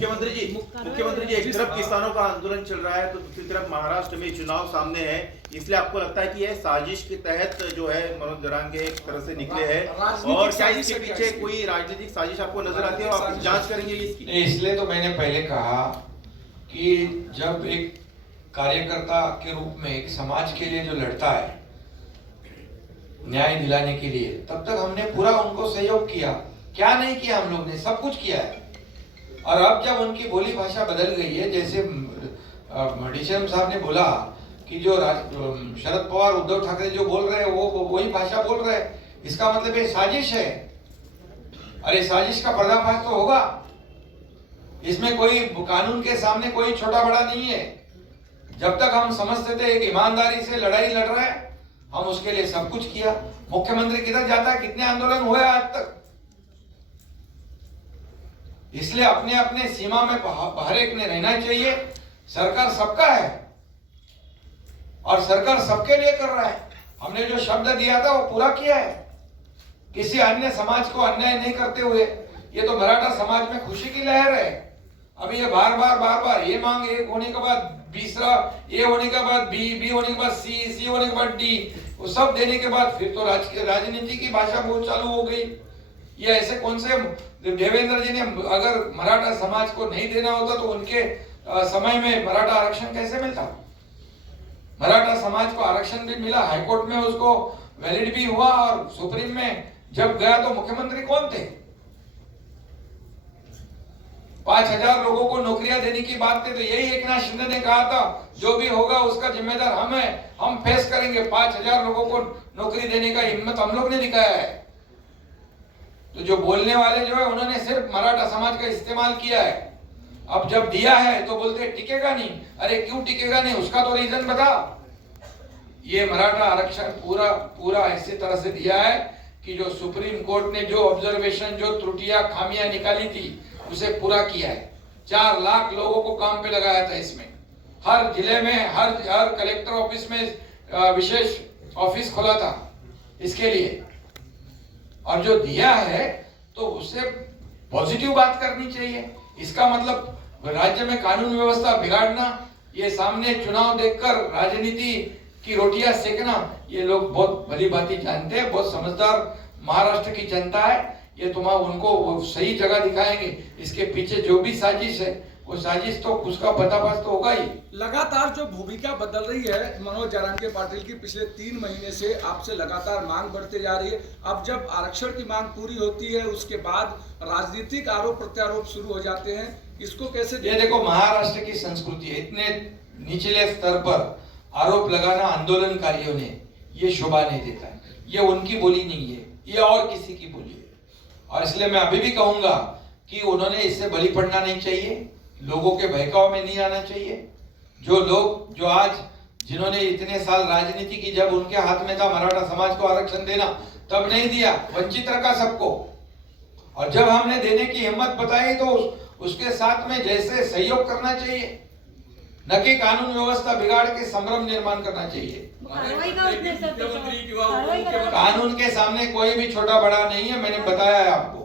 मुख्यमंत्री जी एक तरफ किसानों का आंदोलन चल रहा है तो दूसरी तरफ महाराष्ट्र में चुनाव सामने है, इसलिए आपको लगता है कि यह साजिश के तहत जो है मनोज जरांगे एक तरह से निकले हैं, और क्या इसके पीछे कोई राजनीतिक साजिश आपको नजर आती है और आप जांच करेंगे इसकी? इसलिए तो मैंने पहले कहा कि जब एक कार्यकर्ता के रूप में एक समाज के लिए जो लड़ता है न्याय दिलाने के लिए, तब तक हमने पूरा उनको सहयोग किया। क्या नहीं किया, हम लोग ने सब कुछ किया है। और अब जब उनकी बोली भाषा बदल गई है, जैसे डीसीएम साहब ने बोला कि जो शरद पवार उद्धव ठाकरे जो बोल रहे हैं वो वही भाषा बोल रहे हैं, इसका मतलब ये साजिश है। अरे साजिश का पर्दाफाश तो होगा, इसमें कोई कानून के सामने कोई छोटा बड़ा नहीं है। जब तक हम समझते थे एक ईमानदारी से लड़ाई लड़ रहे हैं, हम उसके लिए सब कुछ किया। मुख्यमंत्री किधर जाता है, कितने आंदोलन हुए आज तक। इसलिए अपने अपने सीमा में हर एक ने रहना चाहिए। सरकार सबका है और सरकार सबके लिए कर रहा है। हमने जो शब्द दिया था वो पूरा किया है, किसी अन्य समाज को अन्याय नहीं करते हुए। ये तो मराठा समाज में खुशी की लहर है। अभी ये बार बार ये मांग एक होने के बाद दूसरा, ए होने के बाद बी होने के बाद सी होने के बाद डी, वो सब देने के बाद फिर तो राजनीति की भाषा बहुत चालू हो गई। ये ऐसे कौन से देवेंद्र जी ने अगर मराठा समाज को नहीं देना होता तो उनके समय में मराठा आरक्षण कैसे मिलता? मराठा समाज को आरक्षण भी मिला, हाईकोर्ट में उसको वैलिड भी हुआ, और सुप्रीम में जब गया तो मुख्यमंत्री कौन थे? 5000 लोगों को नौकरियां देने की बात थी, तो यही एकनाथ शिंदे ने कहा था जो भी होगा उसका जिम्मेदार हम है, हम फेस करेंगे। 5000 लोगों को नौकरी देने का हिम्मत हम लोग ने दिखाया है। तो जो बोलने वाले जो है उन्होंने सिर्फ मराठा समाज का इस्तेमाल किया है। अब जब दिया है तो बोलते टिकेगा नहीं। अरे क्यों टिकेगा नहीं, उसका तो रीजन बता। ये मराठा आरक्षण पूरा ऐसी तरह से दिया है कि जो सुप्रीम कोर्ट ने जो ऑब्जर्वेशन, जो त्रुटियां खामियां निकाली थी, उसे पूरा किया है। 4 लाख लोगों को काम पे लगाया था इसमें। हर जिले में हर कलेक्टर ऑफिस में विशेष ऑफिस खोला था इसके लिए। और जो दिया है तो उससे पॉजिटिव बात करनी चाहिए। इसका मतलब राज्य में कानून व्यवस्था बिगाड़ना, ये सामने चुनाव देखकर राजनीति की रोटियां सेकना, ये लोग बहुत भली भांति जानते हैं। बहुत समझदार महाराष्ट्र की जनता है। ये उनको सही जगह दिखाएंगे। इसके पीछे जो भी साजिश है वो साजिश तो उसका पर्दाफाश तो होगा ही। लगातार जो भूमिका बदल रही है मनोज जरांगे पाटिल की, पिछले 3 महीने से आपसे लगातार मांग बढ़ते जा रही है। अब जब आरक्षण की मांग पूरी होती है उसके बाद राजनीतिक आरोप प्रत्यारोप शुरू हो जाते हैं, इसको कैसे? ये देखो महाराष्ट्र की संस्कृति है, इतने निचले स्तर पर आरोप लगाना आंदोलनकारियों ने, ये शोभा नहीं देता है। ये उनकी बोली नहीं है, ये और किसी की बोली है। और इसलिए मैं अभी भी कहूंगा कि उन्होंने इससे बलि पड़ना नहीं चाहिए, लोगों के बहकाव में नहीं आना चाहिए। जो लोग जो आज जिन्होंने इतने साल राजनीति की, जब उनके हाथ में था मराठा समाज को आरक्षण देना, तब नहीं दिया, वंचित रखा सबको। और जब हमने देने की हिम्मत बताई तो उसके साथ में जैसे सहयोग करना चाहिए, न कि कानून व्यवस्था बिगाड़ के संभ्रम निर्माण करना चाहिए। कानून के सामने कोई भी छोटा बड़ा नहीं है, मैंने बताया है आपको।